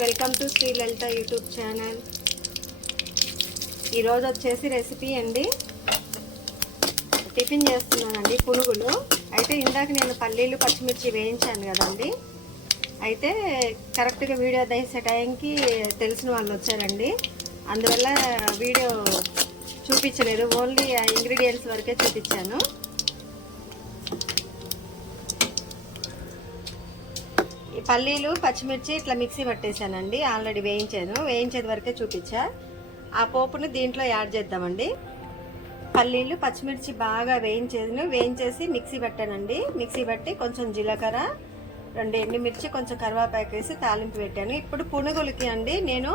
Welcome to Shri Lalitha YouTube channel. ఈరోజు వచ్చేసి recipe అండి, టిఫిన్ చేస్తున్నానండి పునుగులు. అయితే ఇందాక నేను పల్లీలు పచ్చిమిర్చి వేయించాను కదండి, అయితే కరెక్ట్గా వీడియో తీసే టైంకి తెలిసిన వాళ్ళు వచ్చారండి, అందువల్ల వీడియో చూపించలేదు, ఓన్లీ ఆ ఇంగ్రీడియంట్స్ వరకే చూపించాను. ఈ పల్లీలు పచ్చిమిర్చి ఇట్లా మిక్సీ పట్టేశానండి, ఆల్రెడీ వేయించేది వరకే చూపించా. ఆ పోపును దీంట్లో యాడ్ చేద్దామండి. పల్లీలు పచ్చిమిర్చి బాగా వేయించేసి మిక్సీ పెట్టానండి. మిక్సీ పట్టి కొంచెం జీలకర్ర, 2 ఎండుమిర్చి, కొంచెం కరివేపాకు వేసి తాలింపు పెట్టాను. ఇప్పుడు పునుగులకి అండి నేను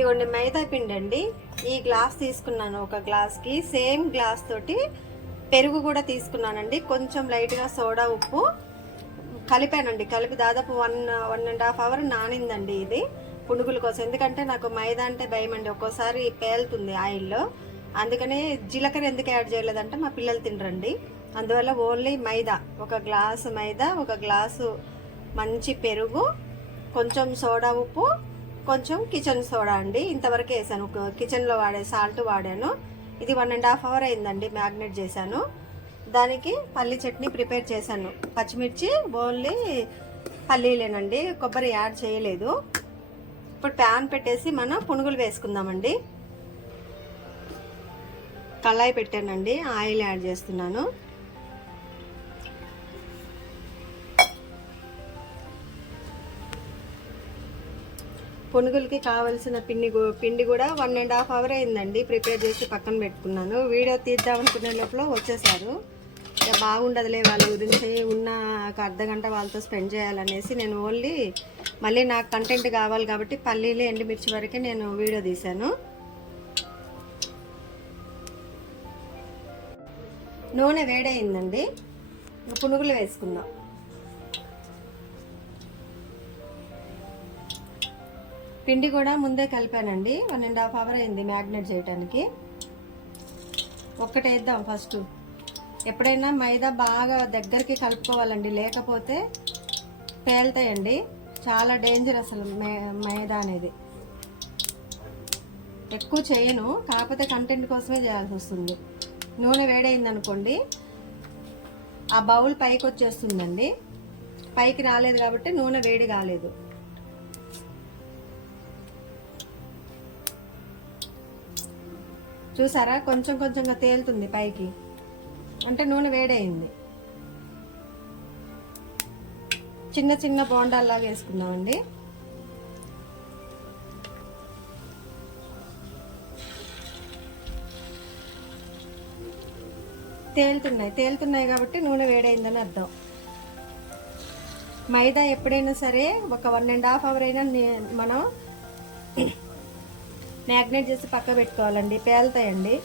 ఇవ్వండి మైదా పిండి అండి, ఈ గ్లాస్ తీసుకున్నాను. ఒక గ్లాస్కి సేమ్ గ్లాస్ తోటి పెరుగు కూడా తీసుకున్నానండి. కొంచెం లైట్గా సోడా ఉప్పు కలిపానండి. కలిపి దాదాపు 1.5 అవర్ నానిందండి ఇది పునుగుల కోసం. ఎందుకంటే నాకు మైదా అంటే భయం అండి, ఒక్కోసారి పేలుతుంది ఆయిల్లో. అందుకనే జీలకర్ర ఎందుకు యాడ్ చేయలేదంటే మా పిల్లలు తినరండి, అందువల్ల ఓన్లీ మైదా, ఒక గ్లాసు మైదా, ఒక గ్లాసు మంచి పెరుగు, కొంచెం సోడా ఉప్పు, కొంచెం కిచెన్ సోడా అండి, ఇంతవరకు వేసాను. కిచెన్లో వాడే సాల్ట్ వాడాను. ఇది 1.5 అవర్ అయిందండి మ్యాగ్నేట్ చేశాను. దానికి పల్లి చట్నీ ప్రిపేర్ చేశాను. పచ్చిమిర్చి ఓన్లీ పల్లీలేనండి, కొబ్బరి యాడ్ చేయలేదు. ఇప్పుడు ప్యాన్ పెట్టేసి మనం పునుగులు వేసుకుందామండి. కళాయి పెట్టానండి, ఆయిల్ యాడ్ చేస్తున్నాను. పునుగులకి కావలసిన పిండి కూడా 1.5 అవర్ అయిందండి ప్రిపేర్ చేసి పక్కన పెట్టుకున్నాను. వీడియో తీద్దామనుకునే లోపల వచ్చేసారు. ఇక బాగుండదులే వాళ్ళ గురించి, ఉన్న ఒక అర్ధగంట వాళ్ళతో స్పెండ్ చేయాలనేసి నేను ఓన్లీ మళ్ళీ నాకు కంటెంట్ కావాలి కాబట్టి పల్లీలు ఎండుమిర్చి వరకే నేను వీడియో తీశాను. నూనె వేడయిందండి, పునుగులు వేసుకుందాం. పిండి కూడా ముందే కలిపానండి, 1.5 అవర్ అయింది మ్యాగ్నేట్ చేయడానికి. ఒక్కటి వేద్దాం ఫస్ట్. ఎప్పుడైనా మైదా బాగా దగ్గరికి కలుపుకోవాలండి, లేకపోతే పేలుతాయండి. చాలా డేంజర్ అసలు మైదా అనేది. ఎక్కువ చేయను, కాకపోతే కంటెంట్ కోసమే చేయాల్సి వస్తుంది. నూనె వేడైంది అనుకోండి, ఆ బౌల్ పైకి వచ్చేస్తుందండి. పైకి రాలేదు కాబట్టి నూనె వేడి కాలేదు. చూసారా, కొంచెం కొంచెంగా తేలుతుంది పైకి, అంటే నూనె వేడైంది. చిన్న చిన్న బోండాల్లాగా వేసుకుందామండి. తేలుతున్నాయి కాబట్టి నూనె వేడైందని అర్థం. మైదా ఎప్పుడైనా సరే ఒక 1.5 అవర్ అయినా మనం మ్యాగ్నేట్ చేసి పక్క పెట్టుకోవాలండి, పేలుతాయండి.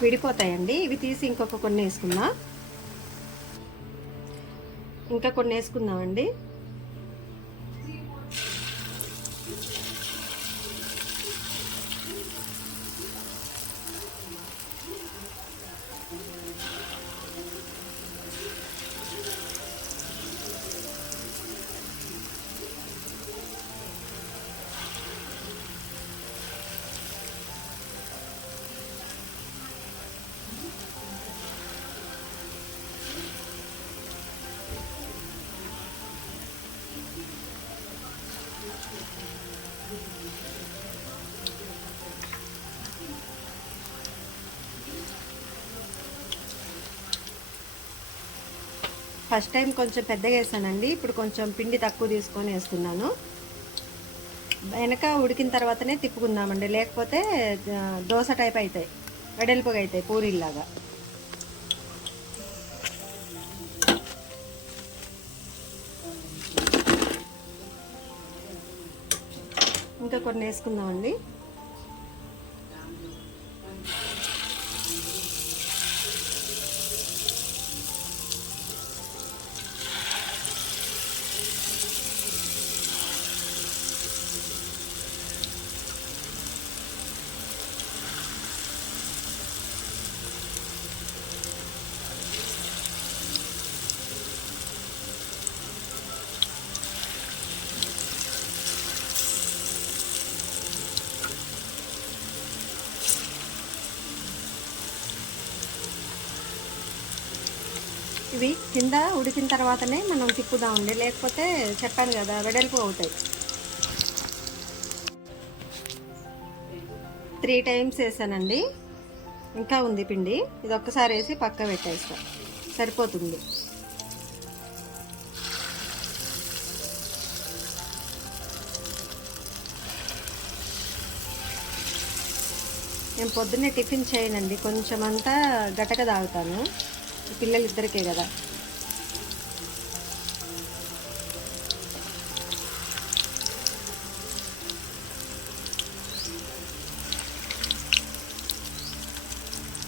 విడిపోతాయండి. ఇవి తీసి ఇంకొక కొన్ని వేసుకుందాం, ఇంకా కొన్ని వేసుకుందామండి. ఫస్ట్ టైం కొంచెం పెద్దగా వేసానండి, ఇప్పుడు కొంచెం పిండి తక్కువ తీసుకొని వేస్తున్నాను. వెనక ఉడికిన తర్వాతనే తిప్పుకుందామండి, లేకపోతే దోశ టైప్ అవుతాయి, వెడల్పుగా అవుతాయి పూరీలాగా. ఇంకా కొన్ని వేసుకుందామండి. ఇవి కింద ఉడికిన తర్వాతనే మనం తిప్పుదామండి, లేకపోతే చెప్పాను కదా వెడల్పు అవుతాయి. 3 టైమ్స్ వేసానండి, ఇంకా ఉంది పిండి. ఇది ఒక్కసారి వేసి పక్క పెట్టేస్తా, సరిపోతుంది. నేను పొద్దున్నే టిఫిన్ చేయనండి, కొంచెం అంతా గటక తాగుతాను, పిల్లలిద్దరికే కదా.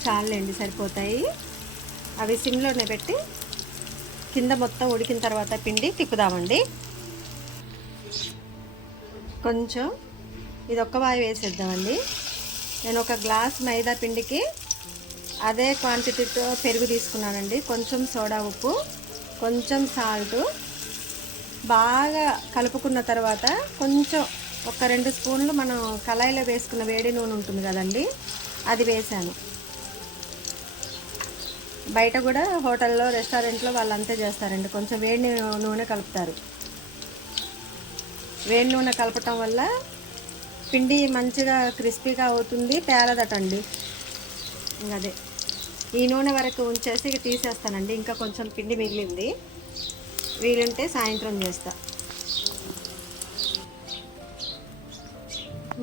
చాలండి, సరిపోతాయి. అవి సిమ్లోనే పెట్టి కింద మొత్తం ఉడికిన తర్వాత పిండి తిప్పుదామండి. కొంచెం ఇది ఒక్క వాయి వేసేద్దామండి. నేను ఒక గ్లాస్ మైదా పిండికి అదే క్వాంటిటీతో పెరుగు తీసుకున్నానండి. కొంచెం సోడా ఉప్పు, కొంచెం సాల్ట్ బాగా కలుపుకున్న తర్వాత కొంచెం ఒక 2 స్పూన్లు మనం కళాయిలో వేసుకున్న వేడి నూనె ఉంటుంది కదండి, అది వేసాను. బయట కూడా హోటల్లో రెస్టారెంట్లో వాళ్ళు అంతే చేస్తారండి, కొంచెం వేడి నూనె కలుపుతారు. వేడి నూనె కలపటం వల్ల పిండి మంచిగా క్రిస్పీగా అవుతుంది, పేలదటండి. అదే ఈ నూనె వరకు ఉంచేసి తీసేస్తానండి. ఇంకా కొంచెం పిండి మిగిలింది, వీలుంటే సాయంత్రం చేస్తా.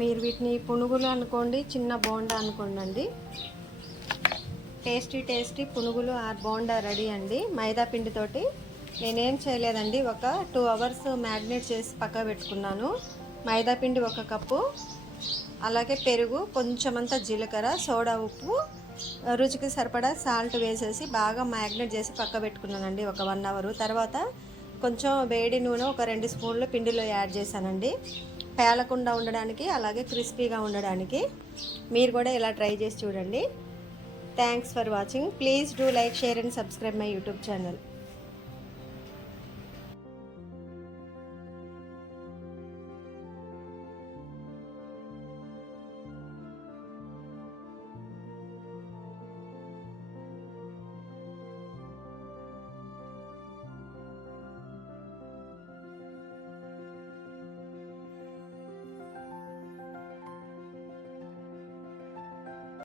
మీరు వీటిని పునుగులు అనుకోండి, చిన్న బోండా అనుకోండి అండి. టేస్టీ పునుగులు ఆర్ బోండా రెడీ అండి, మైదా పిండితోటి. నేనేం చేయలేదండి, ఒక 2 అవర్స్ మ్యాగ్నేట్ చేసి పక్క పెట్టుకున్నాను. మైదా పిండి 1 కప్పు, అలాగే పెరుగు, కొంచెమంతా జీలకర్ర, సోడా ఉప్పు, రుచికి సరిపడా సాల్ట్ వేసేసి బాగా మ్యాగ్నేట్ చేసి పక్క పెట్టుకున్నానండి ఒక 1 అవర్. తర్వాత కొంచెం వేడి నూనె ఒక 2 స్పూన్లు పిండిలో యాడ్ చేశానండి, పేలకుండా ఉండడానికి, అలాగే క్రిస్పీగా ఉండడానికి. మీరు కూడా ఇలా ట్రై చేసి చూడండి. Thanks for watching. Please do like, share and subscribe my YouTube channel.